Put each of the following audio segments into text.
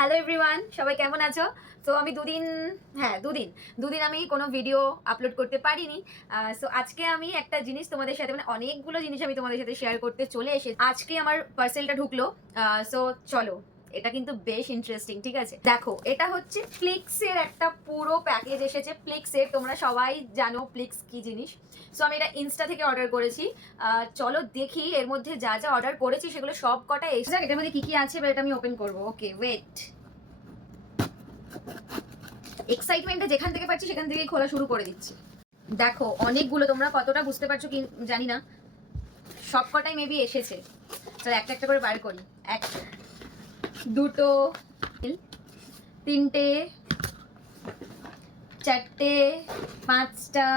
Hello everyone, সবাই কেমন আছো? সো আমি দুদিন আমি কোনো ভিডিও আপলোড করতে পারিনি। সো আজকে আমি একটা জিনিস তোমাদের সাথে মানে অনেকগুলো জিনিস আমি তোমাদের সাথে শেয়ার করতে চলে এসেছি। আজকে আমার পার্সেলটা ঢুকলো। সো চলো, এটা কিন্তু বেশ ইন্টারেস্টিং। ঠিক আছে, দেখো এটা হচ্ছে প্লিক্সের একটা পুরো প্যাকেজ এসেছে। প্লিক্সের তোমরা সবাই জানো প্লিক্স কি জিনিস। সো আমি এটা ইনস্টা থেকে অর্ডার করেছি। চলো দেখি এর মধ্যে যা যা অর্ডার করেছি সেগুলো সব কটা এসে যাক। এটার মধ্যে কি কি আছে এবার এটা আমি ওপেন করবো। ওকে, ওয়েট। এক্সাইটমেন্টটা যেখান থেকে পাচ্ছি সেখান থেকেই খোলা শুরু করে দিচ্ছি। দেখো অনেকগুলো, তোমরা কতটা বুঝতে পারছো কি জানি না, সব কটাই মেবি এসেছে। চলো একটা একটা করে বার করি। এক, দুটো, তিনটে, চারটে, পাঁচটা,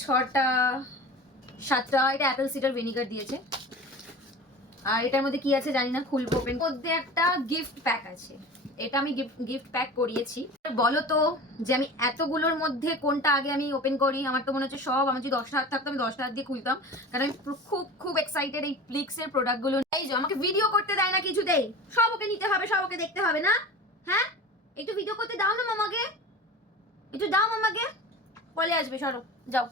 ছটা, সাতটা। এটা অ্যাপেল সিডার ভিনিগার দিয়েছে। আর এটার মধ্যে কি আছে জানি না, খুলবো। ওপেন মধ্যে একটা গিফট প্যাক আছে। এটা আমি গিফট প্যাক করিয়েছি। বলো তো যে আমি এতগুলোর মধ্যে কোনটা আগে আমি ওপেন করি। আমার তো মনে হচ্ছে সব, আমার যদি 10টা হাত থাকতো আমি 10টা হাত দিয়ে খুলতাম, কারণ আমি খুব খুব এক্সাইটেড এই প্লিক্সের প্রোডাক্টগুলো। এই যে আমাকে ভিডিও করতে দেয় না কিছুতেই, সব ওকে নিতে হবে, সব ওকে দেখতে হবে না। হ্যাঁ, একটু ভিডিও করতে দাও না মামাকে, একটু দাও মামাকে। বলে আসবে, সরো যাও।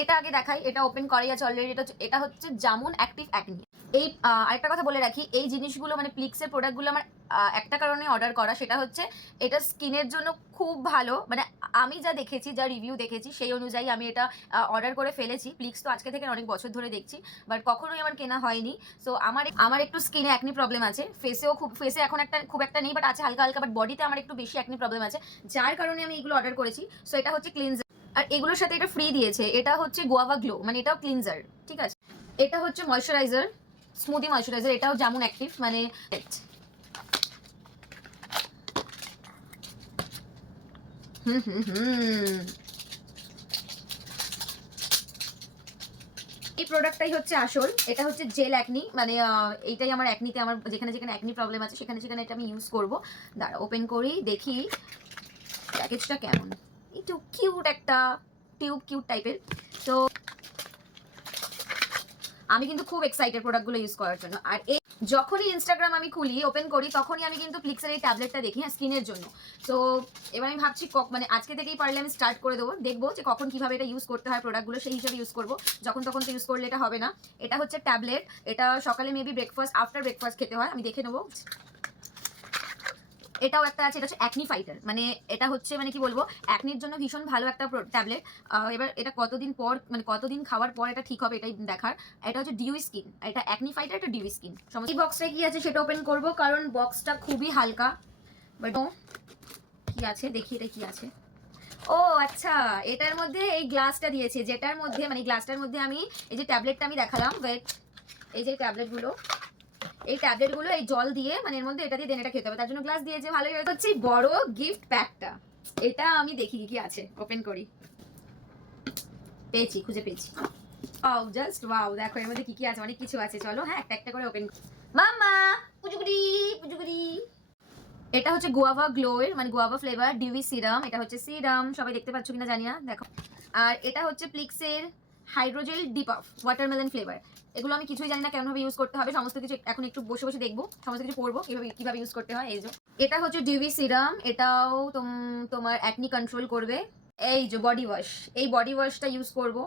এটা আগে দেখাই, এটা ওপেন করাই আছে অলরেডি। এটা হচ্ছে জামুন অ্যাক্টিভ অ্যাকনি। এই আরেকটা কথা বলে রাখি, এই জিনিসগুলো মানে প্লিক্সের প্রোডাক্টগুলো আমার একটা কারণে অর্ডার করা, সেটা হচ্ছে এটা স্কিনের জন্য খুব ভালো। মানে আমি যা দেখেছি, যা রিভিউ দেখেছি সেই অনুযায়ী আমি এটা অর্ডার করে ফেলেছি। প্লিক্স তো আজকে থেকে অনেক বছর ধরে দেখছি, বাট কখনোই আমার কেনা হয়নি। সো আমার একটু স্কিনে অ্যাকনি প্রবলেম আছে, ফেসে এখন খুব একটা নেই, বাট আছে হালকা হালকা, বাট বডিতে আমার একটু বেশি অ্যাকনি প্রবলেম আছে, যার কারণে আমি এগুলো অর্ডার করেছি। সো এটা হচ্ছে ক্লিনজার, আর এগুলোর সাথে এটা ফ্রি দিয়েছে। এটা হচ্ছে গোয়াভা গ্লো, মানে এটাও ক্লিনজার। ঠিক আছে, এটা হচ্ছে ময়শ্চারাইজার, স্মুদি ময়শ্চারাইজার। এটাও জামুন অ্যাক্টিভ, মানে এই প্রোডাক্টটাই হচ্ছে আসল। এটা হচ্ছে জেল অ্যাকনি, মানে এইটাই আমার অ্যাকনিতে, আমার যেখানে যেখানে অ্যাকনি প্রবলেম আছে সেখানে সেখানে এটা আমি ইউজ করবো। দাঁড়া ওপেন করি, দেখি প্যাকেজটা কেমন। একটু কিউট একটা কিউট টাইপের। তো আমি কিন্তু খুব এক্সাইটেড প্রোডাক্টগুলো ইউজ করার জন্য। আর এই যখনই ইনস্টাগ্রাম আমি খুলি, ওপেন করি, তখনই আমি কিন্তু প্লিক্সের এই ট্যাবলেটটা দেখি, হ্যাঁ, স্কিনের জন্য। তো এবার আমি ভাবছি মানে আজকে থেকেই পারলে আমি স্টার্ট করে দেবো, দেখবো যে কখন কিভাবে এটা ইউজ করতে হয় প্রোডাক্টগুলো, সেই হিসেবে ইউজ করবো। যখন তখন তো ইউজ করলে এটা হবে না। এটা হচ্ছে ট্যাবলেট, এটা সকালে মেবি আফটার ব্রেকফাস্ট খেতে হয়, আমি দেখে নেবো। এটাও একটা আছে, এটা হচ্ছে অ্যাকনি ফাইটার, মানে এটা হচ্ছে মানে কি বলবো, অ্যাকনির জন্য ভীষণ ভালো একটা ট্যাবলেট। এবার এটা কতদিন পর, মানে কতদিন খাওয়ার পর এটা ঠিক হবে এটাই দেখার। এটা হচ্ছে ডিউই স্কিন, এটা অ্যাকনি ফাইটার, এটা ডিউই স্কিন। এই বক্সটা কি আছে সেটা ওপেন করব, কারণ বক্সটা খুবই হালকা। বাট কি আছে দেখি, এটা কি আছে। ও আচ্ছা, এটার মধ্যে এই গ্লাসটা দিয়েছে, যেটার মধ্যে মানে গ্লাসটার মধ্যে আমি এই যে ট্যাবলেটটা আমি দেখালাম, ওয়েট, এই যে ট্যাবলেটগুলো, এই ট্যাবলেটগুলো এই জল দিয়ে, মানে এর মধ্যে এটা দিয়ে দেন এটা খেতে হবে, তার জন্য গ্লাস দিয়েছে। ভালোই হচ্ছে বড় গিফট প্যাকটা। এটা আমি দেখি কি আছে, ওপেন করি। পেয়েছি, খুঁজে পেয়েছি। ওয়াও, জাস্ট ওয়াও, দেখো এর মধ্যে কি কি আছে, অনেক কিছু আছে। চলো হ্যাঁ, একটা একটা করে ওপেন। মাম্মা পুজুগুড়ি পুজুগুড়ি। এটা হচ্ছে গুয়াভা গ্লো এর, মানে গুয়াভা ফ্লেভার ডিউই সিরাম। এটা হচ্ছে সিরাম, সবাই দেখতে পাচ্ছ কিনা জানি না, দেখো। আর এটা হচ্ছে প্লিক্সের hydrogel dip of watermelon flavour. এগুলো আমি কিছুই জানি না কেমনভাবে ইউজ করতে হবে, সমস্ত কিছু এখন একটু বসে বসে দেখবো, সমস্ত কিছু পড়বো কিভাবে ইউজ করতে হয়। এই যে এটা হচ্ছে ডিউই সিরাম, এটাও তোমার অ্যাকনি কন্ট্রোল করবে। এই যে বডি ওয়াশ, এই বডি ওয়াশটা ইউজ করবো।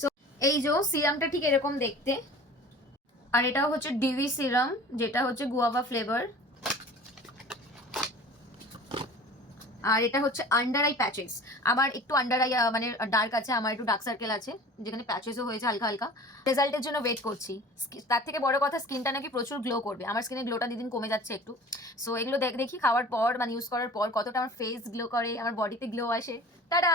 সো এই যে সিরামটা ঠিক এরকম দেখতে। আর এটাও হচ্ছে ডিউই সিরাম, যেটা হচ্ছে গুয়াভা ফ্লেভার। আর এটা হচ্ছে আন্ডার আই প্যাচেস। আমার একটু আন্ডার আই মানে ডার্ক আছে, আমার একটু ডার্ক সার্কেল আছে, যেখানে প্যাচেসও হয়েছে হালকা হালকা। রেজাল্টের জন্য ওয়েট করছি। তার থেকে বড় কথা, স্কিনটা নাকি প্রচুর গ্লো করবে। আমার স্কিনের গ্লোটা দিন কমে যাচ্ছে একটু। সো এগুলো দেখি খাওয়ার পর, মানে ইউজ করার পর কতটা আমার ফেস গ্লো করে, আমার বডিতে গ্লো আসে। টাটা।